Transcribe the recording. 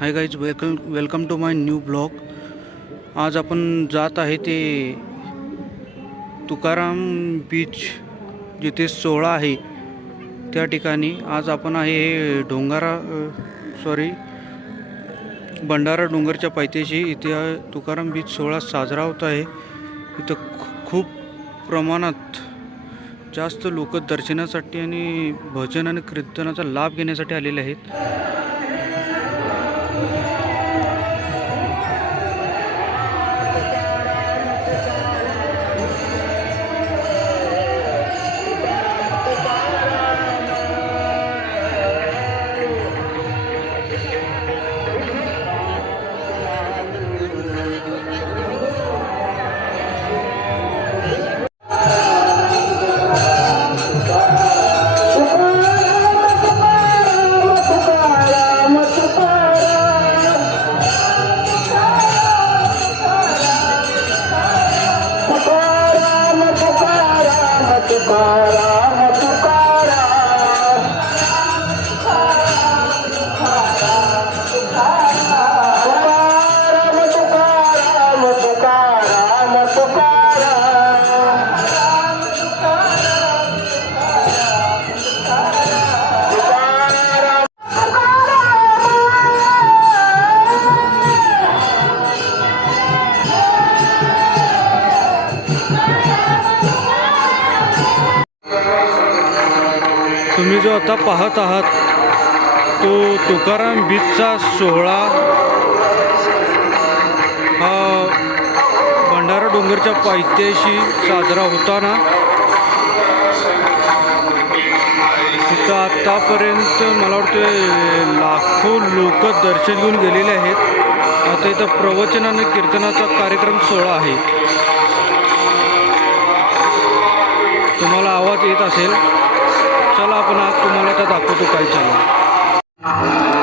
Hi guys welcome welcome to my new blog आज आपण जात आहे ते तुकाराम बीच जिथे सोहळा आहे त्या ठिकाणी. आज आपण आहे हे डोंगरा सॉरी भंडारा डोंगरच्या पायथ्याशी. इथे तुकाराम बीच सोहळा साजरा होत आहे. इथं खू- खूप प्रमाणात जास्त लोक दर्शनासाठी आणि भजन आणि कीर्तनाचा लाभ घेण्यासाठी आलेले आहेत. तुम्ही जो आता पाहत आहात तो तुकाराम बीचचा सोहळा हा भंडारा डोंगरच्या पायथ्याशी साजरा होताना तिथं आत्तापर्यंत मला वाटतं लाखो लोक दर्शन घेऊन गेलेले आहेत. आता इथं प्रवचन आणि कीर्तनाचा कार्यक्रम सोहळा आहे. तुम्हाला आवाज येत असेल. चला आपण आज तुम्हाला त्या दाखवतो काय चला